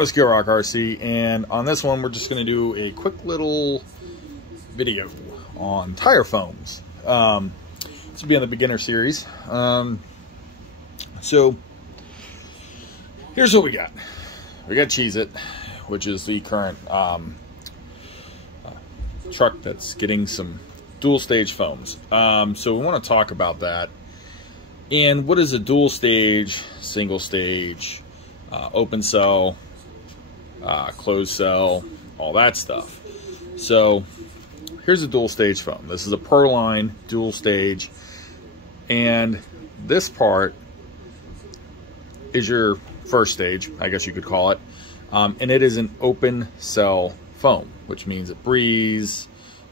everyone, it's Rock RC, and on this one we're just going to do a quick little video on tire foams. This will be on the beginner series. So here's what we got. We got Cheez-It, which is the current truck that's getting some dual stage foams. So we want to talk about that. And what is a dual stage, single stage, open cell, closed cell, all that stuff. So here's a dual stage foam. This is a Proline dual stage, and this part is your first stage, I guess you could call it, and it is an open cell foam, which means it breathes.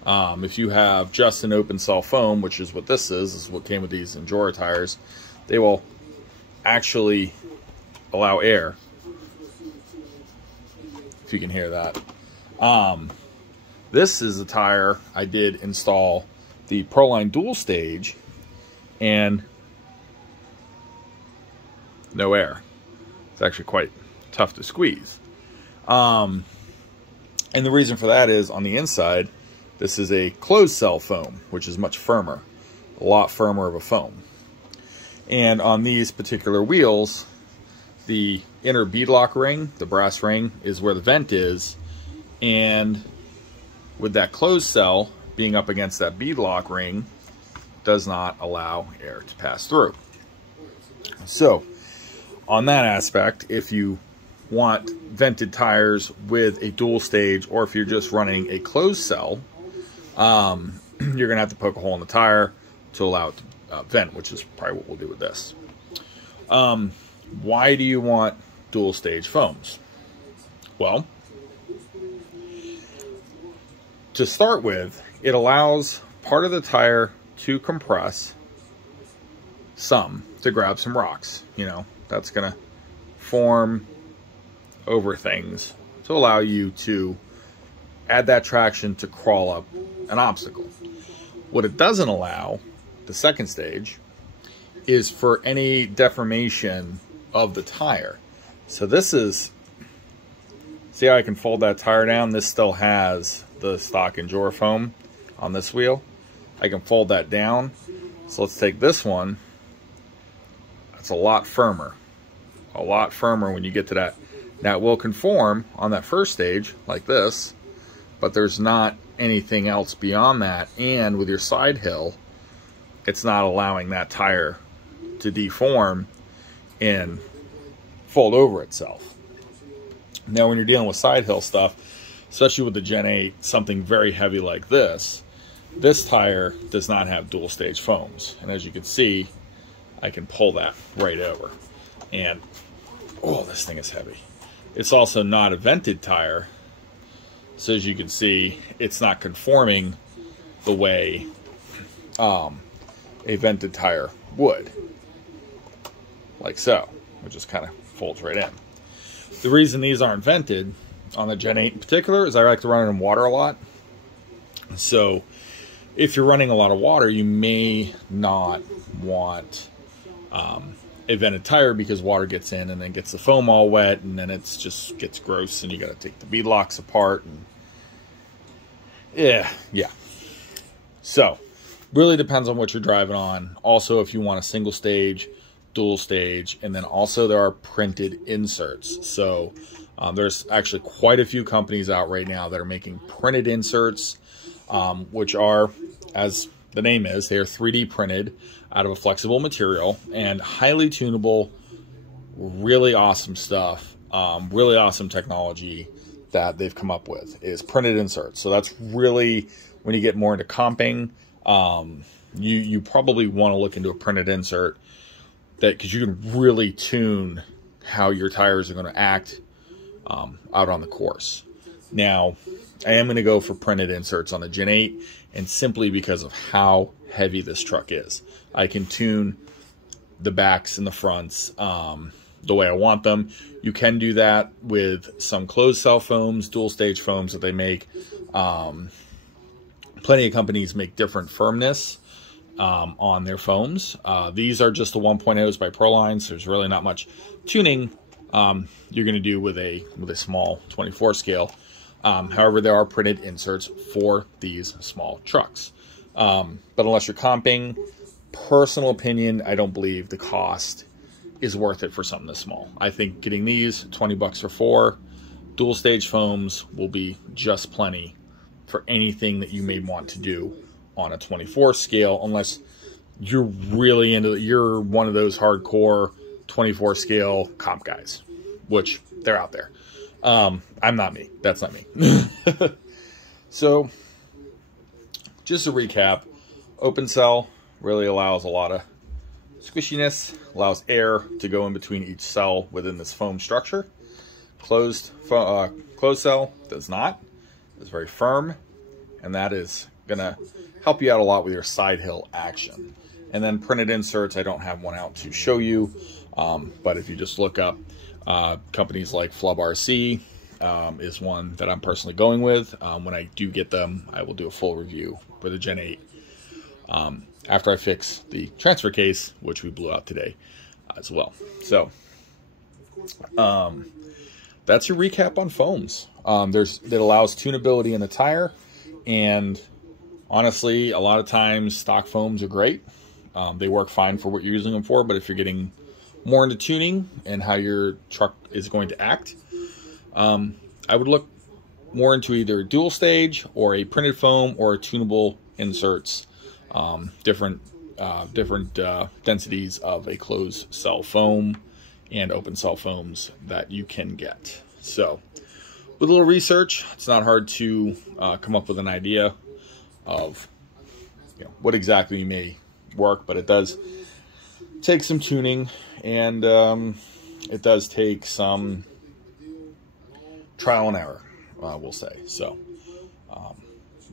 If you have just an open cell foam, which is what this is what came with these Endura tires, they will actually allow air, if you can hear that. This is a tire I did install the Proline dual stage, and no air. It's actually quite tough to squeeze. And the reason for that is on the inside, this is a closed cell foam, which is much firmer, a lot firmer of a foam. And on these particular wheels, the inner beadlock ring, the brass ring, is where the vent is. And with that closed cell being up against that beadlock ring, does not allow air to pass through. So on that aspect, if you want vented tires with a dual stage, or if you're just running a closed cell, you're gonna have to poke a hole in the tire to allow it to vent, which is probably what we'll do with this. Why do you want dual stage foams? Well, to start with, it allows part of the tire to compress some to grab some rocks. You know, that's gonna form over things to allow you to add that traction to crawl up an obstacle. What it doesn't allow, the second stage, is for any deformation of the tire. So this is, see how I can fold that tire down? This still has the stock Endura foam on this wheel. I can fold that down. So let's take this one. It's a lot firmer when you get to that. Now it will conform on that first stage like this, but there's not anything else beyond that. And with your side hill, it's not allowing that tire to deform and fold over itself. Now when you're dealing with side hill stuff, especially with the Gen 8, something very heavy like this tire does not have dual stage foams. And as you can see, I can pull that right over. And oh, this thing is heavy. It's also not a vented tire, so as you can see, it's not conforming the way a vented tire would, like so, which just kind of folds right in. The reason these aren't vented on the Gen 8 in particular is I like to run it in water a lot. So if you're running a lot of water, you may not want a vented tire, because water gets in and then gets the foam all wet, and then it's just gets gross, and you got to take the beadlocks apart, and yeah. So really depends on what you're driving on. Also, if you want a single stage, dual stage, and then also there are printed inserts. So there's actually quite a few companies out right now that are making printed inserts, which are, as the name is, they are 3D printed out of a flexible material and highly tunable. Really awesome stuff. Really awesome technology that they've come up with is printed inserts. So that's really, when you get more into comping, you probably want to look into a printed insert, that because you can really tune how your tires are going to act out on the course. Now, I am going to go for printed inserts on the Gen 8, and simply because of how heavy this truck is. I can tune the backs and the fronts the way I want them. You can do that with some closed cell foams, dual stage foams that they make. Plenty of companies make different firmness on their foams. These are just the 1.0s by Proline, so there's really not much tuning you're going to do with a small 24 scale. However, there are printed inserts for these small trucks. But unless you're comping, personal opinion, I don't believe the cost is worth it for something this small. I think getting these, 20 bucks for 4 dual stage foams will be just plenty for anything that you may want to do on a 24 scale, unless you're really you're one of those hardcore 24 scale comp guys, which they're out there. I'm not me. That's not me. So just to recap, open cell really allows a lot of squishiness, allows air to go in between each cell within this foam structure. Closed cell does not. It's very firm, and that is going to help you out a lot with your side hill action. And then printed inserts, I don't have one out to show you, but if you just look up companies like Flub RC is one that I'm personally going with. When I do get them, I will do a full review for the Gen 8 after I fix the transfer case, which we blew out today as well. So that's your recap on foams. It allows tunability in the tire, and honestly, a lot of times stock foams are great. They work fine for what you're using them for, but if you're getting more into tuning and how your truck is going to act, I would look more into either dual stage or a printed foam or tunable inserts, different densities of a closed cell foam and open cell foams that you can get. So with a little research, it's not hard to come up with an idea of what exactly may work, but it does take some tuning, and it does take some trial and error, we'll say. So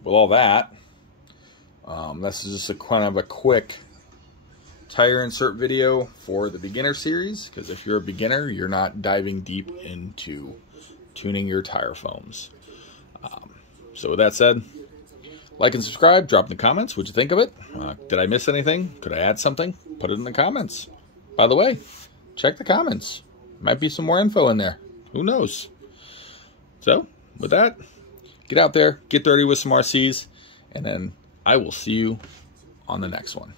with all that, this is just a kind of a quick tire insert video for the beginner series, because if you're a beginner, you're not diving deep into tuning your tire foams. So with that said, like and subscribe, drop in the comments what you think of it. Did I miss anything? Could I add something? Put it in the comments. By the way, check the comments. Might be some more info in there. Who knows? So with that, get out there, get dirty with some RCs, and then I will see you on the next one.